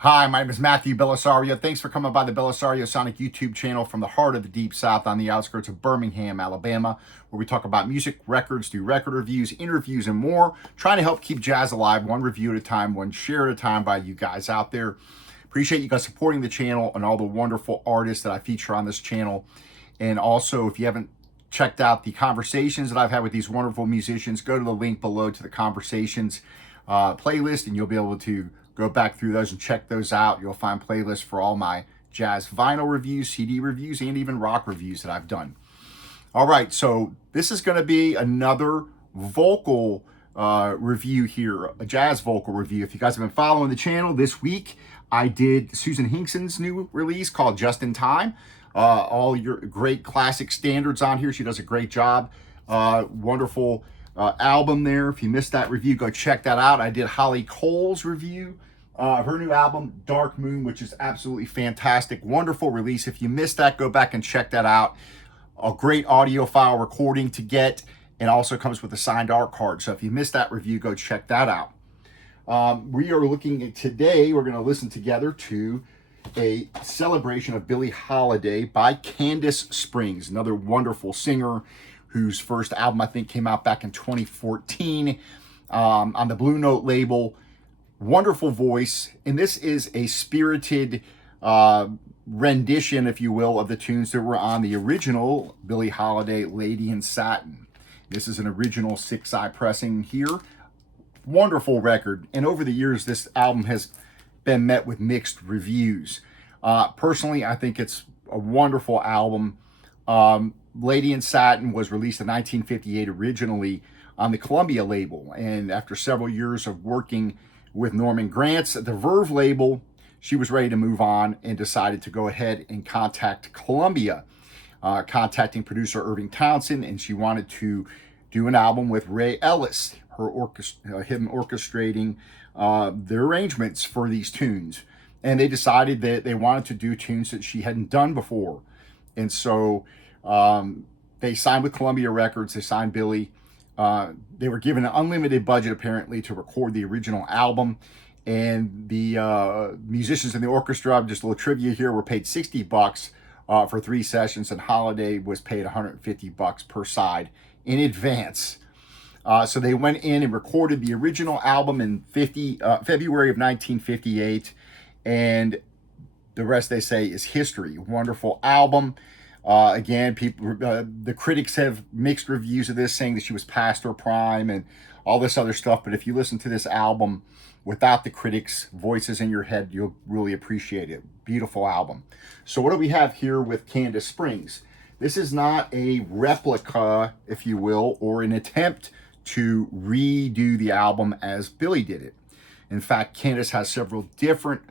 Hi, my name is Matthew Bellisario. Thanks for coming by the BellisarioSonic YouTube channel from the heart of the Deep South on the outskirts of Birmingham, Alabama, where we talk about music, records, do record reviews, interviews, and more, trying to help keep jazz alive one review at a time, one share at a time by you guys out there. Appreciate you guys supporting the channel and all the wonderful artists that I feature on this channel. And also, if you haven't checked out the conversations that I've had with these wonderful musicians, go to the link below to the conversations playlist, and you'll be able to go back through those and check those out. You'll find playlists for all my jazz vinyl reviews, CD reviews, and even rock reviews that I've done. All right, so this is going to be another vocal review here, a jazz vocal review. If you guys have been following the channel, this week I did Susan Hinkson's new release called Just in Time. All your great classic standards on here. She does a great job. Wonderful album there. If you missed that review, go check that out. I did Holly Cole's review of her new album, Dark Moon, which is absolutely fantastic. Wonderful release. If you missed that, go back and check that out. A great audio file recording to get, and also comes with a signed art card. So if you missed that review, go check that out. We are looking at today, we're going to listen together to a celebration of Billie Holiday by Kandace Springs, another wonderful singer whose first album, I think, came out back in 2014 on the Blue Note label. Wonderful voice. And this is a spirited rendition, if you will, of the tunes that were on the original Billie Holiday, Lady in Satin. This is an original 6-eye pressing here. Wonderful record. And over the years, this album has been met with mixed reviews. Personally, I think it's a wonderful album. Lady in Satin was released in 1958 originally on the Columbia label. And after several years of working with Norman Granz at the Verve label, she was ready to move on and decided to go ahead and contact Columbia, contacting producer Irving Townsend, and she wanted to do an album with Ray Ellis, him orchestrating the arrangements for these tunes. And they decided that they wanted to do tunes that she hadn't done before. And so they signed with Columbia Records. They signed Billie. They were given an unlimited budget, apparently, to record the original album. And the musicians in the orchestra, just a little trivia here, were paid $60 for 3 sessions, and Holiday was paid $150 per side in advance. So they went in and recorded the original album in February of 1958, and the rest, they say, is history. Wonderful album. Again, people, the critics have mixed reviews of this, saying that she was past her prime and all this other stuff. But if you listen to this album without the critics' voices in your head, you'll really appreciate it. Beautiful album. So what do we have here with Kandace Springs? This is not a replica, if you will, or an attempt to redo the album as Billie did it. In fact, Kandace has several different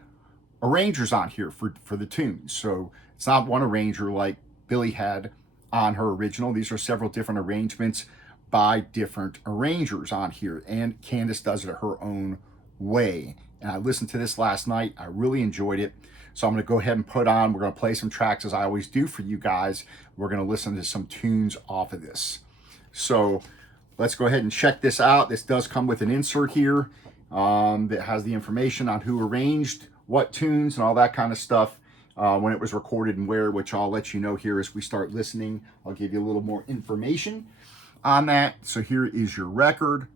arrangers on here for the tunes. So it's not one arranger like Billie had on her original. These are several different arrangements by different arrangers on here, and Kandace does it her own way. And I listened to this last night. I really enjoyed it. So I'm going to go ahead and we're going to play some tracks as I always do for you guys. We're going to listen to some tunes off of this. So let's go ahead and check this out. This does come with an insert here that has the information on who arranged what tunes and all that kind of stuff, when it was recorded and where, which I'll let you know here as we start listening. I'll give you a little more information on that. So here is your record.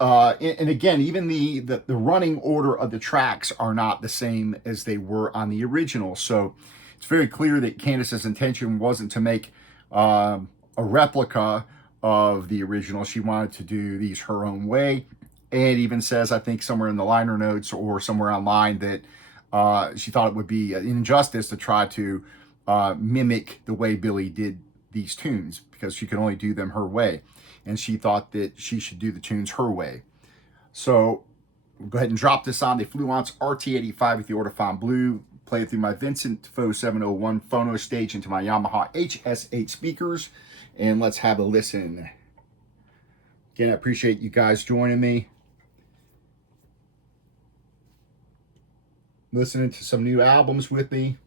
And again, even the running order of the tracks are not the same as they were on the original. So it's very clear that Kandace's intention wasn't to make a replica of the original. She wanted to do these her own way. And even says, I think somewhere in the liner notes or somewhere online, that she thought it would be an injustice to try to mimic the way Billie did these tunes, because she could only do them her way. And she thought that she should do the tunes her way. So we'll go ahead and drop this on the Fluence RT85 with the Ortofon Blue. Play it through my Vincent Faux 701 phono stage into my Yamaha HS8 speakers. And let's have a listen. Again, I appreciate you guys joining me. Listening to some new albums with me.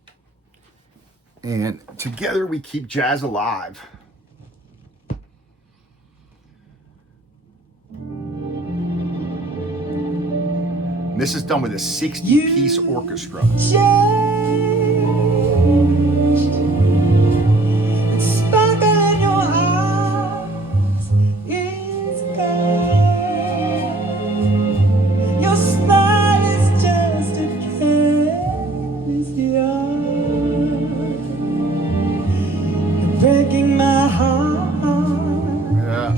And together we keep jazz alive. And this is done with a 60-piece orchestra. Breaking my heart. Yeah.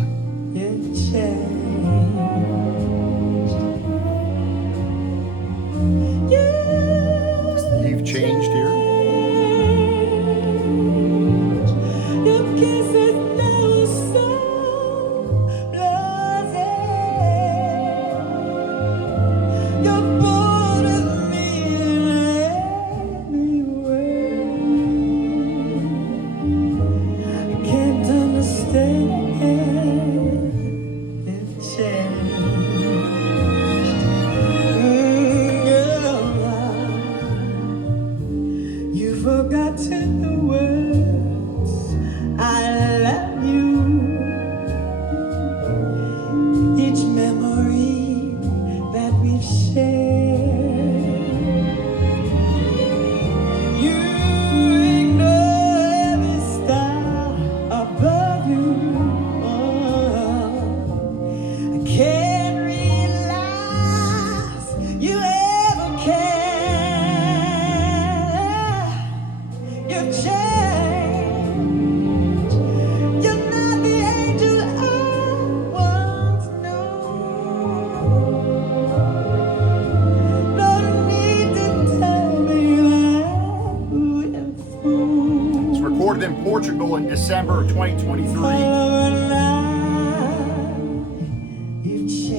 It changed. You've changed here. Your kisses never so blasé. You're bored of me anyway. Can't understand. It changed. You've forgotten the words I love you. Each memory that we've shared. You ignore every star above you. I can't realize you ever care. You've changed. You're not the angel I once knew. No need to tell me that we're fools. It's recorded in Portugal in December of 2023. You've changed.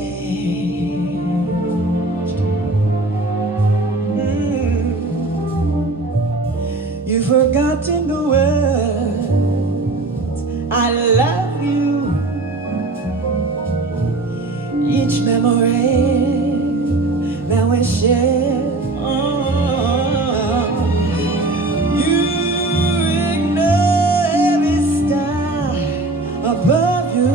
You've forgotten the words I love you. Each memory that we share. You ignore every star above you.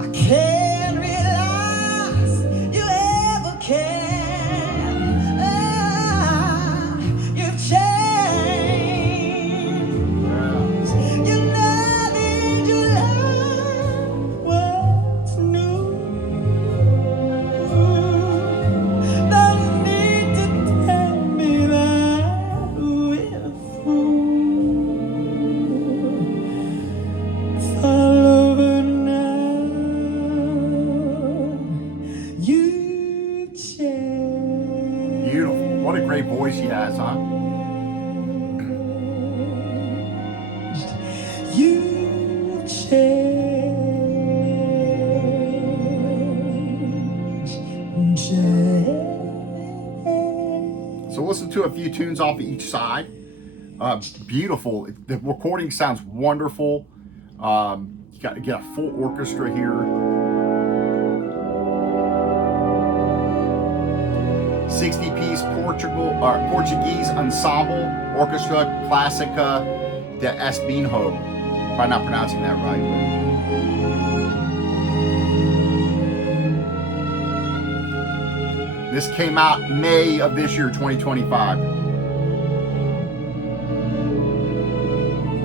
I can't realize you ever can. You've changed. You're not the angel I once knew. Don't need to tell me that we're fools. It's all over now. You've changed. Beautiful. What a great voice she has, huh? You've changed. So listen to a few tunes off each side. Beautiful. The recording sounds wonderful. You got to get a full orchestra here. 60-piece Portuguese ensemble, Orquestra Clássica de Espinho. Probably not pronouncing that right. But this came out May of this year, 2025.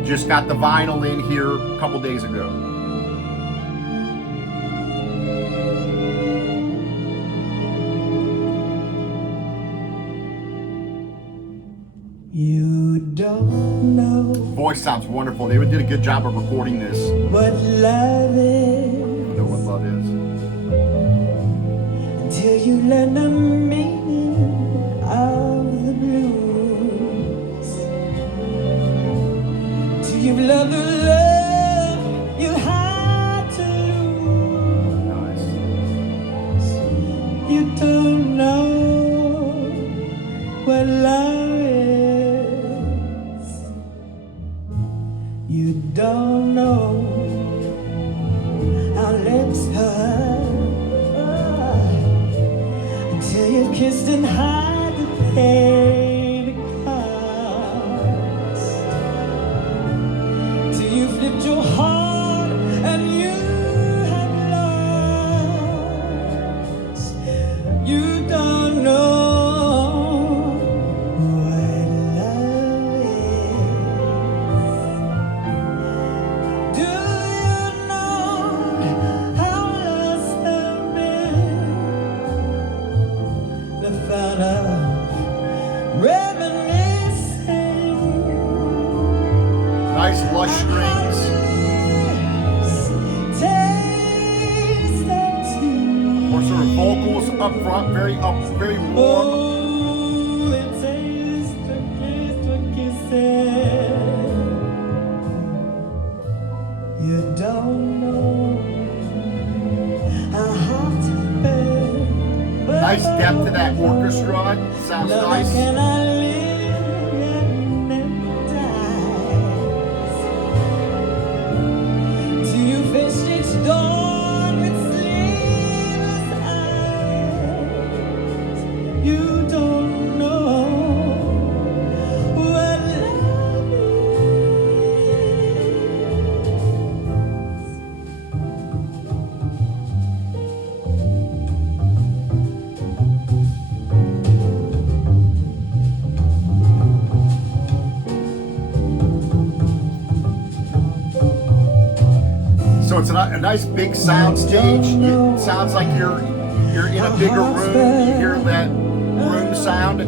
Just got the vinyl in here a couple days ago. You don't know Voice sounds wonderful. They did a good job of recording this. what love I is don't know what love is. until you learn the meaning of the blues. Till you've loved the love you had to lose. Nice. You don't know what love is. You don't know how lips hurt until you've kissed and had to pay the cost. Till you flipped your heart and you have lost. lush strings. Or sort of vocals up front, very warm. You don't know how to bear. Nice depth to that orchestra. Sounds nice. Can I live and never die? Till you face each dawn with sleepless eyes. You don't know what love is. So it's a nice big sound stage. It sounds like you're in a bigger room. You hear that room sound.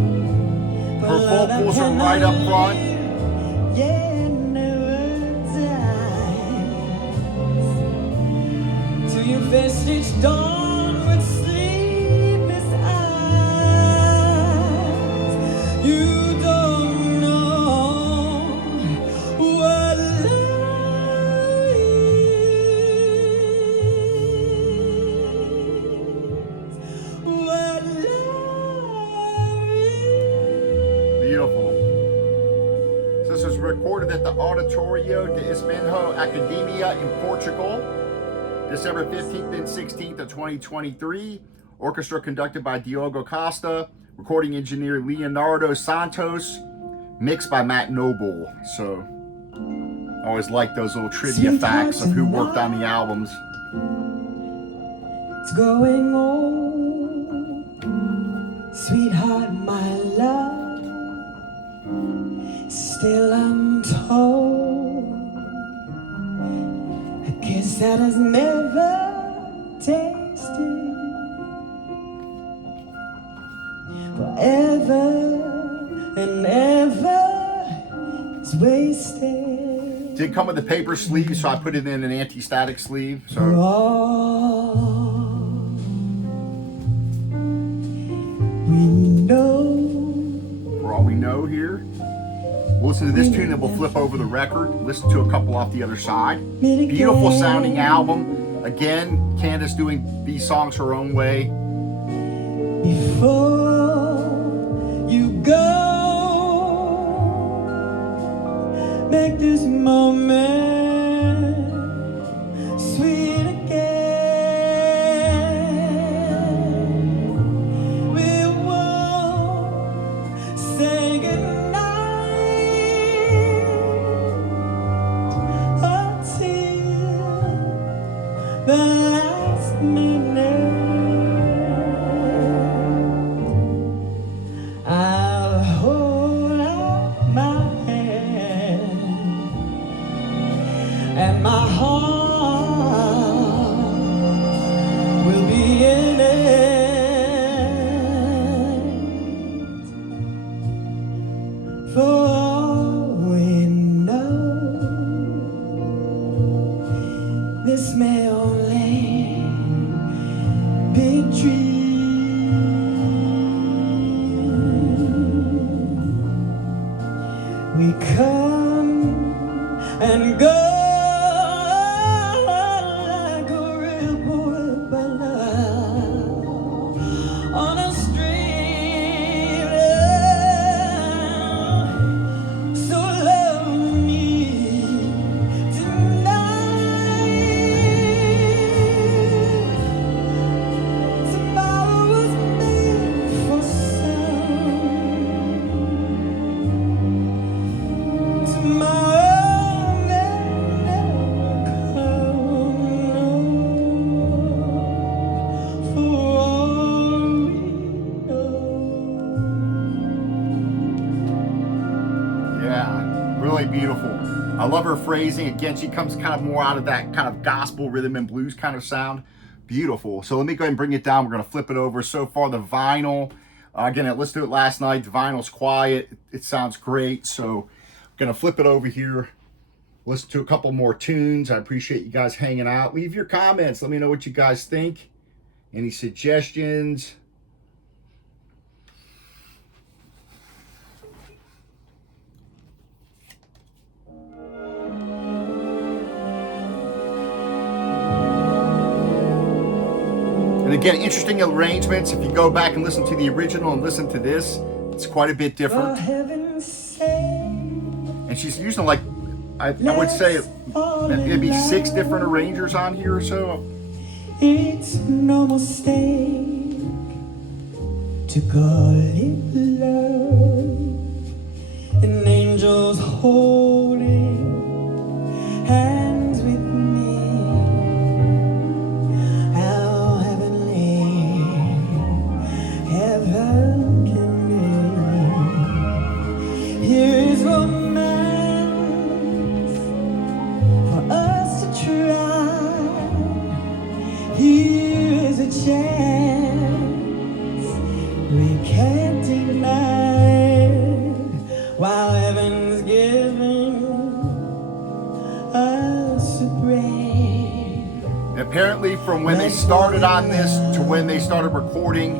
Her vocals are right up front. Yeah, never dies. Till you face each dawn with sleepless eyes. You don't know what love is. What love is. Beautiful. So this was recorded at the Auditorio de Espinho Academia in Portugal, December 15th and 16th of 2023. Orchestra conducted by Diogo Costa, recording engineer Leonardo Santos, mixed by Matt Noble. So I always like those little trivia facts of who worked on the albums. It's going on, sweetheart, my love. Still I'm told a kiss that has never tasted forever and ever is wasted. Did come with a paper sleeve, so I put it in an anti-static sleeve. For So all we know. for all we know here, we'll listen to this tune and we'll flip over the record. Listen to a couple off the other side. Beautiful sounding album. Again, Kandace doing these songs her own way. Before you go, make this moment sweet again. We won't say goodnight until the last minute. I'll hold out my hand and my heart will be in it. For all we know, this may only be a dream. We come and go like a ripple by love on a stream. So love me tonight. Tomorrow was made for some. Tomorrow may never come, for all we know. Yeah, really beautiful. I love her phrasing. Again, she comes kind of more out of that kind of gospel rhythm and blues kind of sound. Beautiful. So let me go ahead and bring it down. We're going to flip it over. So far, the vinyl. Again, I listened to it last night. The vinyl's quiet. It sounds great. So I'm going to flip it over here. listen to a couple more tunes. I appreciate you guys hanging out. Leave your comments. Let me know what you guys think. Any suggestions? And again, interesting arrangements. If you go back and listen to the original and listen to this, it's quite a bit different. And she's using, like, I would say it'd be 6 different arrangers on here or so. It's no mistake to call it love. And angels holding hands with me. How heavenly heaven can be. Here is romance for us to try. Here is a chance we can't deny, while heaven's giving us a break. Apparently, from when they started on this to when they started recording,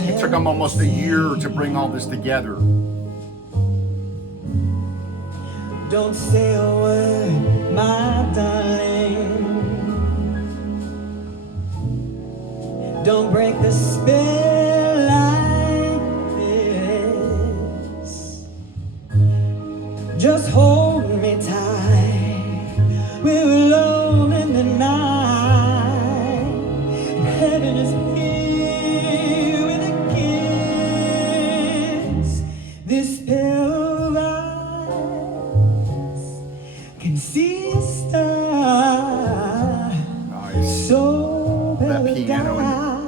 it took them almost a year to bring all this together. Don't say a word, my darling. Don't break the spell like this. Just hold me tight. We're alone in the night. Heaven is here with a kiss. This pair of eyes can see a star. Nice. So That piano in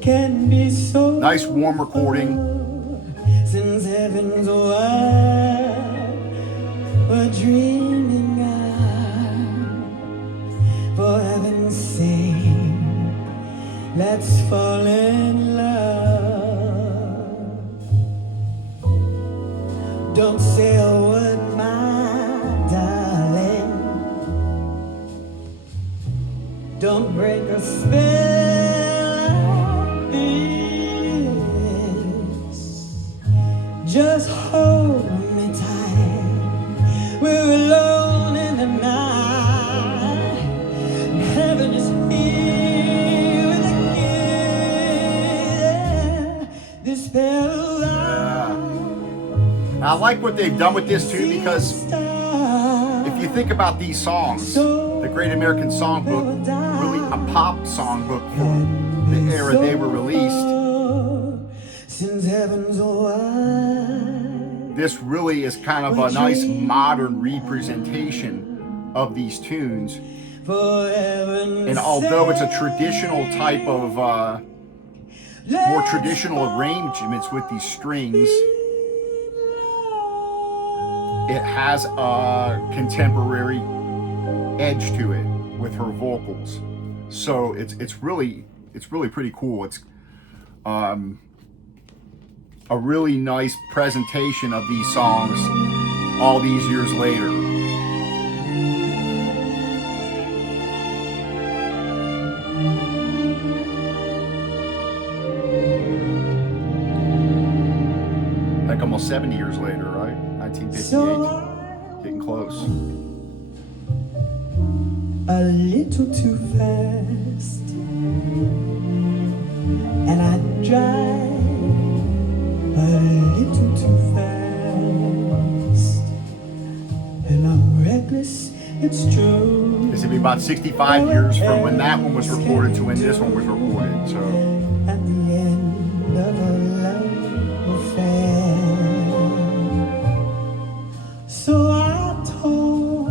can be so nice warm recording. Since heaven's wide, we're dreaming of. For heaven's sake, let's fall in love. Don't say a word, my darling. Don't break a spell. Just hold me tight. We're alone in the night. Heaven is here with a kiss. This spell of I like what they've done with this too, because if you think about these songs, the Great American Songbook, really a pop songbook for the era they were released. Since heaven's wide, this really is kind of a nice modern representation of these tunes. And although it's a traditional type of, more traditional arrangements with these strings, it has a contemporary edge to it with her vocals. So it's really pretty cool. It's a really nice presentation of these songs all these years later. Like almost 70 years later, right? 1958. Getting close. A little too fast, and I drive a little too fast, and I'm reckless, it's true. This would be about 65 years from when that one was recorded to when this one was recorded. So at the end of a love affair, so I talk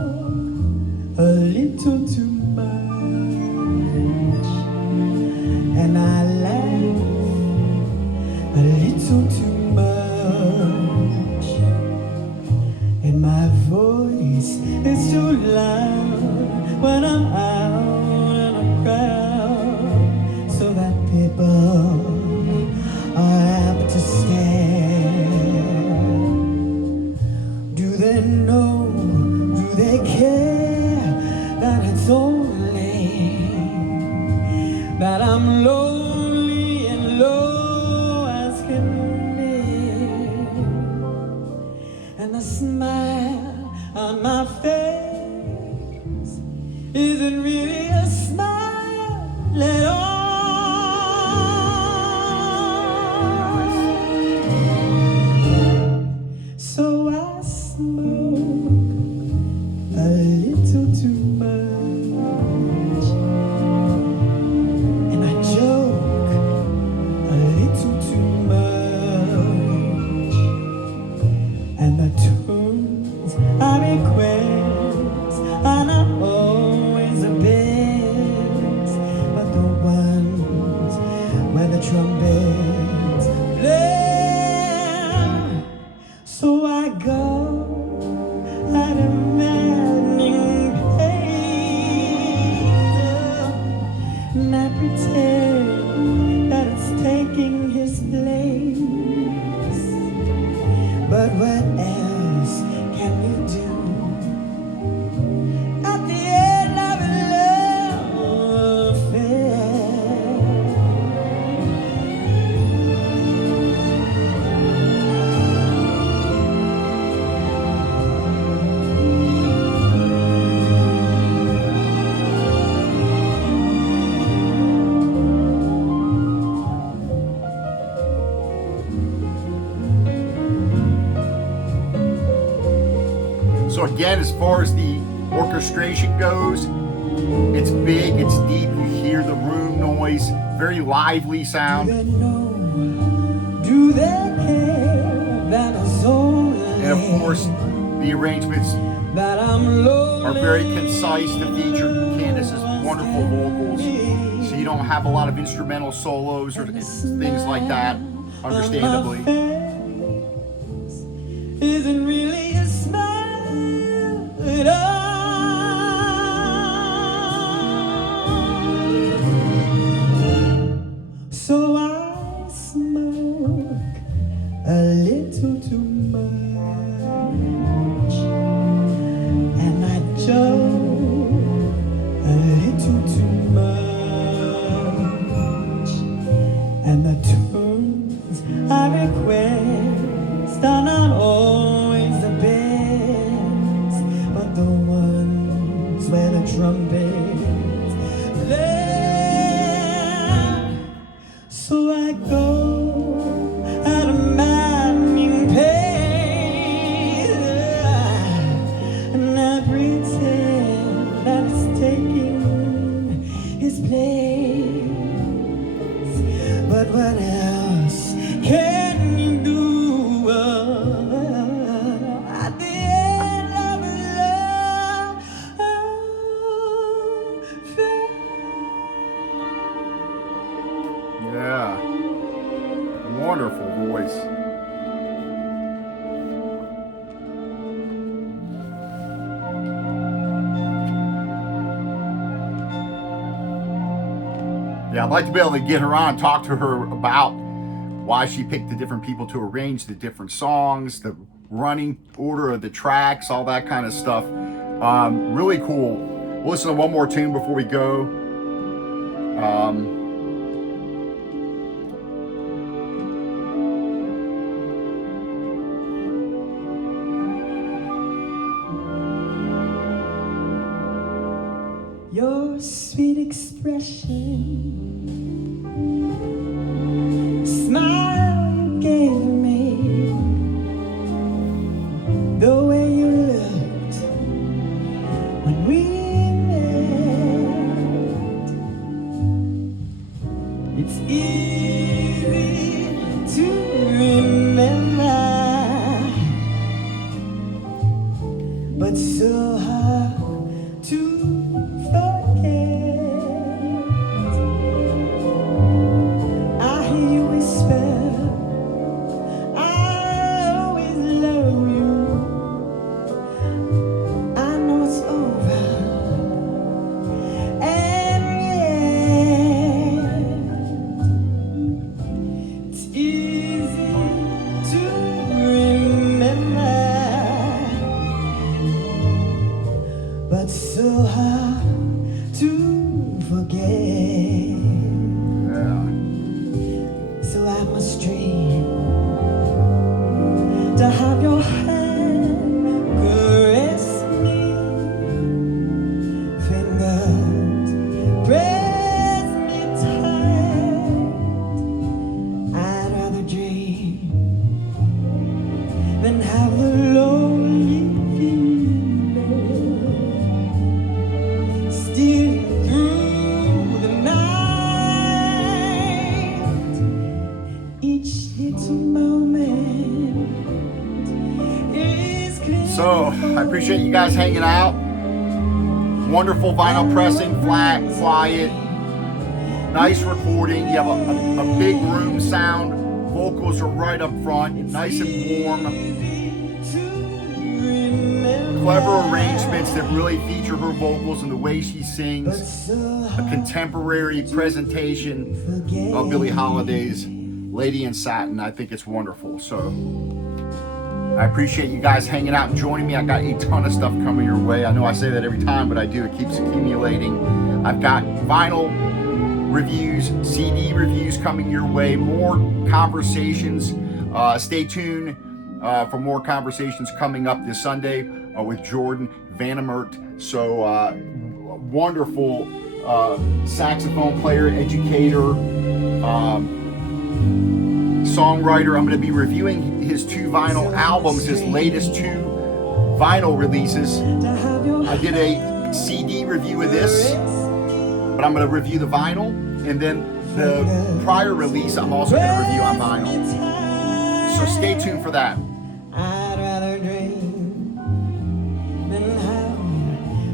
a little too much, and I laugh a little too much, and my voice is too loud when I'm out in a crowd, so that people are apt to stare. Do they know I'm lonely and low as can be, and the smile on my face isn't really a smile at all. So I smoke a little too much, and I joke a little too much, and the tunes I request are not always the best, but the ones where the trumpets play. So I go at a maddening pace, and I pretend that it's taking his place. But what else can you do at the end of a love affair? So again, as far as the orchestration goes, it's big, it's deep, you hear the room noise, very lively sound. Do they know? Do they care that it's only And of course, the arrangements that I'm lonely? are very concise to feature Kandace's wonderful vocals. So you don't have a lot of instrumental solos or things like that, understandably. Isn't really a smile at all. So I smoke a little too much, and I joke a little too much, and the tunes I request are not always the best, but the ones where the trumpets play. So I go at a maddening pace, and I pretend that it's taking his place. But what else can you do at the end of a love affair? Yeah. Wonderful voice. Yeah, I'd like to be able to get her on, talk to her about why she picked the different people to arrange the different songs, the running order of the tracks, all that kind of stuff. Really cool. We'll listen to one more tune before we go. Your sweet expression, smile you gave me, the way you looked when we met. It's easy to remember, but so hard to forget. I hear you whisper, I'll always love you. I know it's over, and yet it's easy to remember, So I appreciate you guys hanging out. Wonderful vinyl pressing, flat, quiet, nice recording. You have a big room sound. Vocals are right up front, nice and warm. Clever arrangements that really feature her vocals and the way she sings. A contemporary presentation of Billie Holiday's Lady in Satin. I think it's wonderful. So I appreciate you guys hanging out and joining me. I got a ton of stuff coming your way. I know I say that every time, but I do. It keeps accumulating. I've got vinyl reviews, CD reviews coming your way, more conversations. Stay tuned for more conversations coming up this Sunday with Jordan Vandermert. So wonderful saxophone player, educator, songwriter. I'm going to be reviewing his 2 vinyl albums, his latest 2 vinyl releases. I did a CD review of this, but I'm going to review the vinyl, and then the prior release I'm also going to review on vinyl. So stay tuned for that. I'd rather dream than have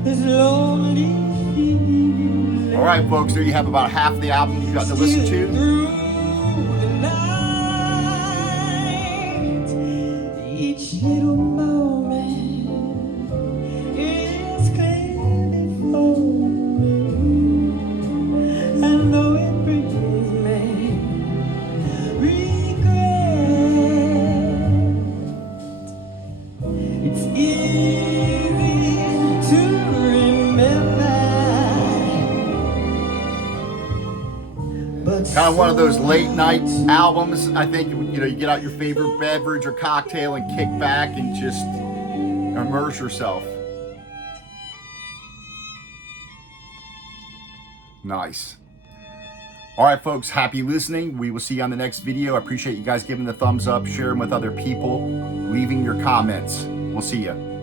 this lonely. All right, folks, there you have about half of the album you got to listen to. Each little moment is clearly for me, and though it brings me regret, it's easy to remember. But Kind of one of those late night albums. I think, you know, you get out your favorite beverage or cocktail and kick back and just immerse yourself. Nice. All right, folks, happy listening. We will see you on the next video. I appreciate you guys giving the thumbs up, sharing with other people, leaving your comments. We'll see you.